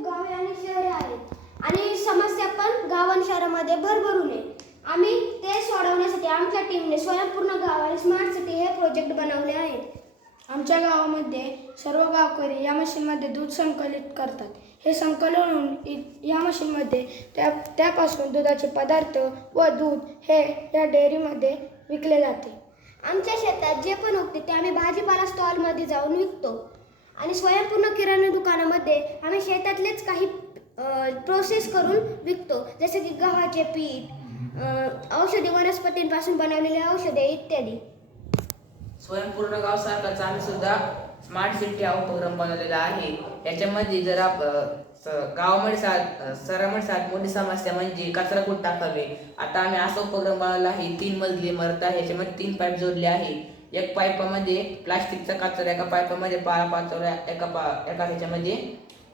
खूप गावे आणि शहरे आहेत आणि समस्या पण गाव आणि शहरामध्ये भरभरून आहे. आम्ही ते सोडवण्यासाठी आमच्या टीमने स्वयंपूर्ण गाव आणि स्मार्ट सिटी हे प्रोजेक्ट बनवले आहेत. आमच्या गावामध्ये सर्व गावकरी या मशीनमध्ये दूध संकलित करतात. हे संकलन होऊन या मशीनमध्ये त्यापासून दुधाचे पदार्थ व दूध हे या डेअरीमध्ये विकले जाते. आमच्या शेतात जे पण उगते ते आम्ही भाजीपाला स्टॉलमध्ये जाऊन विकतो आणि स्वयंपूर्ण किराणा दुकानामध्ये आम्ही शेतातलेच काही प्रोसेस करून विकतो, जसे की गव्हाचे पीठ, औषधी वनस्पतींपासून बनवलेले औषधे इत्यादी. स्वयंपूर्ण गाव सारखाच आम्ही सुद्धा स्मार्ट सिटी हा उपक्रम बनवलेला आहे. याच्यामध्ये जर गावामध्ये सर्वात मोठी समस्या म्हणजे कचरा कुठे टाकावे. आता आम्ही असा उपक्रम बनवला आहे. 3 मजली इमारत आहे. याच्यामध्ये 3 पाईप जोडले आहे. एक पाईपामध्ये प्लास्टिकचा कचरा, एका पाईपामध्ये पालापाचोळा, एका ह्याच्यामध्ये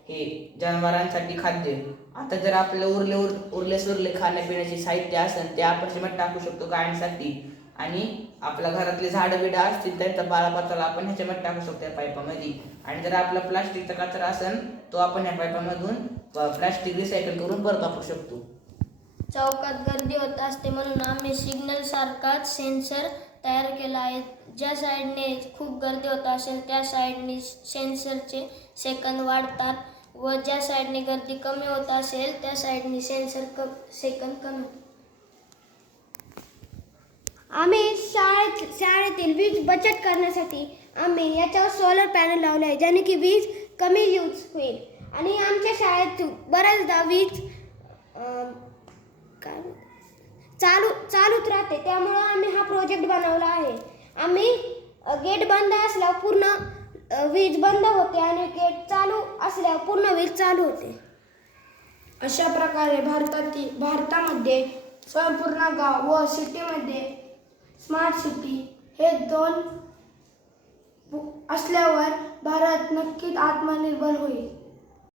हे जनावरांसाठी खाद्य. आता जर आपल्याला उरले सुरले खाण्यापिण्याचे साहित्य असेल ते आपण ह्याच्यामध्ये टाकू शकतो गायांसाठी. आणि आपल्या घरातले झाडं बिडं असतील त्यांचा पालापाचोळा आपण ह्याच्यामध्ये टाकू शकतो या पाईपामध्ये. आणि जर आपला प्लास्टिकचा कचरा असेल तो आपण ह्या पाईपामधून प्लास्टिक रिसायकल करून परत वापरू शकतो. चौकात गर्दी होत असते म्हणून आम्ही सिग्नल सारखाच सेन्सर तयार केला आहे. ज्या साईडने खूप गर्दी होत असेल त्या साईडने सेन्सरचे सेकंद वाढतात व ज्या साईडने गर्दी कमी होत असेल त्या साईडने सेकंद कमी होतात. आम्ही शाळेतील वीज बचत करण्यासाठी आम्ही याच्यावर सोलर पॅनल लावले आहे, ज्याने की वीज कमी यूज होईल. आणि आमच्या शाळेत बऱ्याचदा वीज चालूच राहते, त्यामुळं आम्ही हा प्रोजेक्ट बनवला आहे. आम्ही गेट बंद असल्यावर पूर्ण वीज बंद होते आणि गेट चालू असल्यावर पूर्ण वीज चालू होते. अशा प्रकारे भारतामध्ये स्वयंपूर्ण गाव व सिटीमध्ये स्मार्ट सिटी हे 2 असल्यावर भारत नक्कीच आत्मनिर्भर होईल.